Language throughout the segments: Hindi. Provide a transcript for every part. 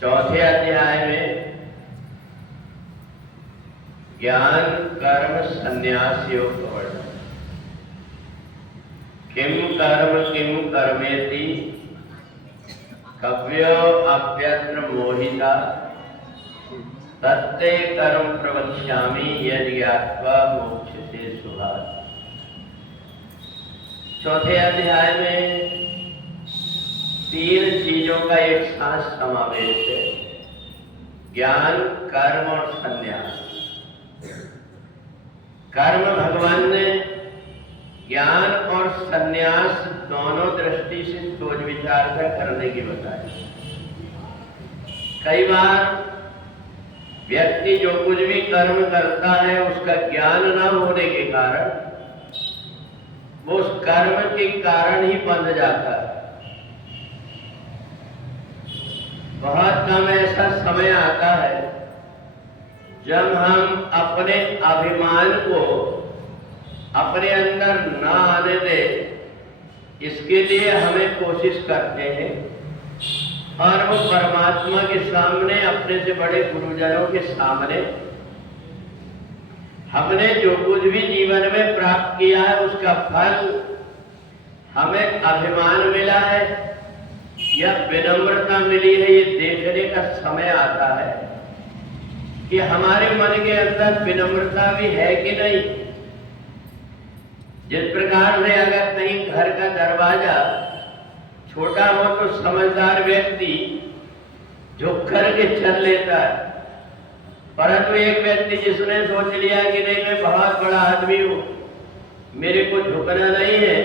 चौथे अध्याय में ज्ञान कर्म संन्यास योग का वर्णन। किम कर्म कर्मेति कव्यो अप्यत्र मोहिता तत्ते कर्म प्रवक्ष्यामि यदि ज्ञात्वा मोक्ष्यते शुभात्। चौथे अध्याय में 3 चीजों का एक साथ समावेश है, ज्ञान कर्म और संन्यास। कर्म भगवान ने ज्ञान और संन्यास दोनों दृष्टि से सोच विचार कर करने की बताई। कई बार व्यक्ति जो कुछ भी कर्म करता है उसका ज्ञान न होने के कारण वो उस कर्म के कारण ही बंध जाता है। बहुत कम ऐसा समय आता है जब हम अपने अभिमान को अपने अंदर न आने दे, इसके लिए हमें कोशिश करते हैं और वो परमात्मा के सामने, अपने से बड़े गुरुजनों के सामने हमने जो कुछ भी जीवन में प्राप्त किया है उसका फल हमें अभिमान मिला है या विनम्रता मिली है, ये देखने का समय आता है कि हमारे मन के अंदर विनम्रता भी है कि नहीं। जिस प्रकार से अगर कहीं घर का दरवाजा छोटा हो तो समझदार व्यक्ति झुक करके चल लेता है, परंतु एक व्यक्ति जिसने सोच लिया कि नहीं मैं बहुत बड़ा आदमी हूं, मेरे को झुकना नहीं है,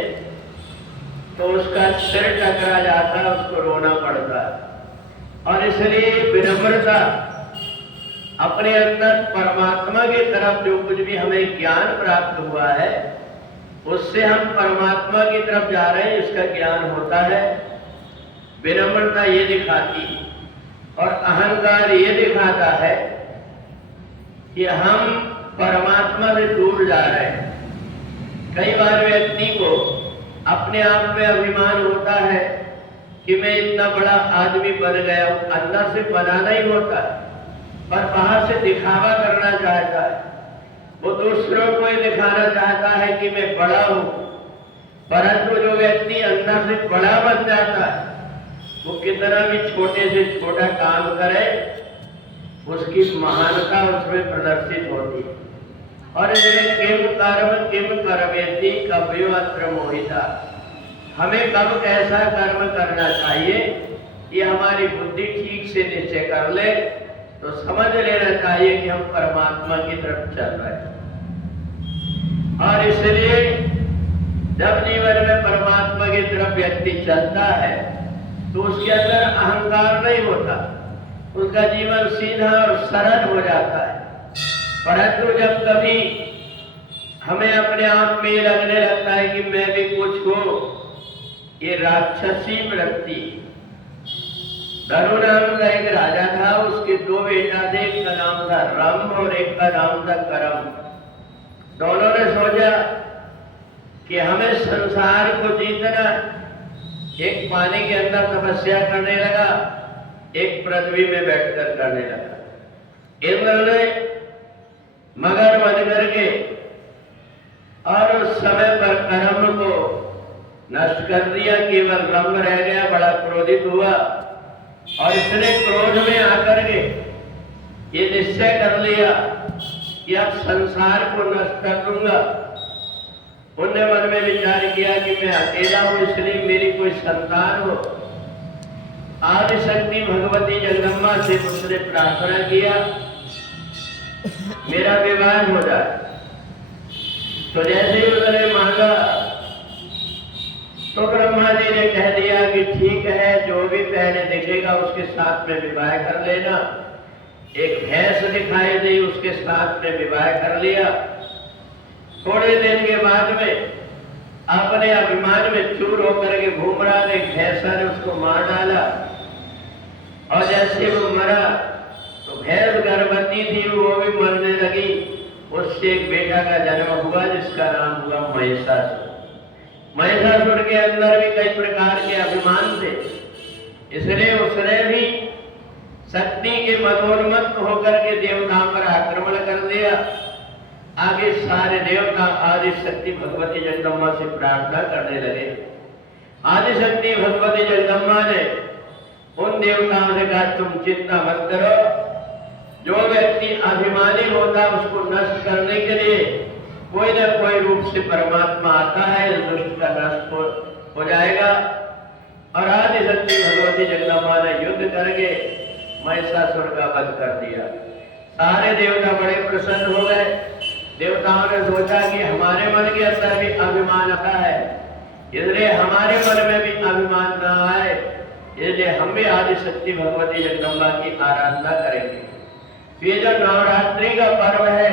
तो उसका सिर टकरा जाता है, उसको रोना पड़ता है। और इसलिए विनम्रता, अपने अंदर परमात्मा की तरफ जो कुछ भी हमें ज्ञान प्राप्त हुआ है उससे हम परमात्मा की तरफ जा रहे हैं, इसका ज्ञान होता है। विनम्रता ये दिखाती है और अहंकार ये दिखाता है कि हम परमात्मा से दूर जा रहे हैं। कई बार व्यक्ति को अपने आप में अभिमान होता है कि मैं इतना बड़ा आदमी बन गया हूं, अंदर से बना नहीं होता पर बाहर से दिखावा करना चाहता है। वो दूसरों को ये दिखाना चाहता है कि मैं बड़ा हूं, परंतु जो व्यक्ति अंदर से बड़ा बन जाता है वो कितना भी छोटे से छोटा काम करे उसकी महानता उसमें प्रदर्शित होती है। और इसमें किम कर्मेति कव्यो अत्र मोहिता, हमें कब कैसा कर्म करना चाहिए ये हमारी बुद्धि ठीक से निश्चय कर ले तो समझ लेना चाहिए कि हम परमात्मा की तरफ चल रहे हैं। और इसलिए जब जीवन में परमात्मा की तरफ व्यक्ति चलता है तो उसके अंदर अहंकार नहीं होता, उसका जीवन सीधा और सरल हो जाता है। परंतु जब कभी हमें अपने आप में लगने लगता है कि मैं भी कुछ हूं, ये राक्षसी वृत्ति। धनु नाम का एक राजा था, उसके 2 बेटा थे, एक का नाम था रम और एक का नाम था करम। दोनों ने सोचा कि हमें संसार को जीतना। एक पानी के अंदर तपस्या करने लगा, एक पृथ्वी में बैठकर करने लगा। इंद्र ने मगर बन करके और उस समय पर कर्म को नष्ट कर दिया, केवल रम रह गया। बड़ा क्रोधित हुआ और इसने क्रोध में आकर के ये निश्चय कर लिया कि अब संसार को नष्ट कर दूंगा। उनने मन में विचार किया कि मैं अकेला हूं, इसलिए मेरी कोई संतान हो। आदि शक्ति भगवती जगदम्बा से उसने प्रार्थना किया मेरा विवाह हो जाए। तो जैसे ही उसने मांगा तो ब्रह्मा जी ने कह दिया कि ठीक है, जो भी पहले दिखेगा उसके साथ में विवाह कर लेना। एक भैंस दिखाई दी, उसके साथ में विवाह कर लिया। थोड़े दिन के बाद में अपने अभिमान में चूर होकर के घूम रहा, एक भैंस ने उसको मार डाला और जैसे वो मरा तो भैंस गर्भवती थी, वो भी मरने लगी। उससे एक बेटा का जन्म हुआ जिसका नाम हुआ महिषासुर। महिषासुर के अंदर भी कई प्रकार के अभिमान थे, इसलिए उसने भी शक्ति के मदोन्मत्त होकर के देवताओं पर आक्रमण कर दिया। आगे सारे देवता आदि शक्ति भगवती जगदम्बा से प्रार्थना करने लगे। आदि शक्ति भगवती जगदम्बा ने उन देवताओं से कहा, तुम चिंता मत करो, जो व्यक्ति अभिमानी होता है उसको नष्ट करने के लिए कोई न कोई रूप से परमात्मा आता है, इस दुष्ट का नष्ट हो जाएगा। और आदि शक्ति भगवती जगदम्बा ने युद्ध करके महिषासुर का वध कर दिया। सारे देवता बड़े प्रसन्न हो गए। देवताओं ने सोचा कि हमारे मन के अंदर भी अभिमान आता है, इसलिए हमारे मन में भी अभिमान न आए, इसलिए हम भी आदि शक्ति भगवती जगदम्बा की आराधना करेंगे। ये जो नवरात्रि का पर्व है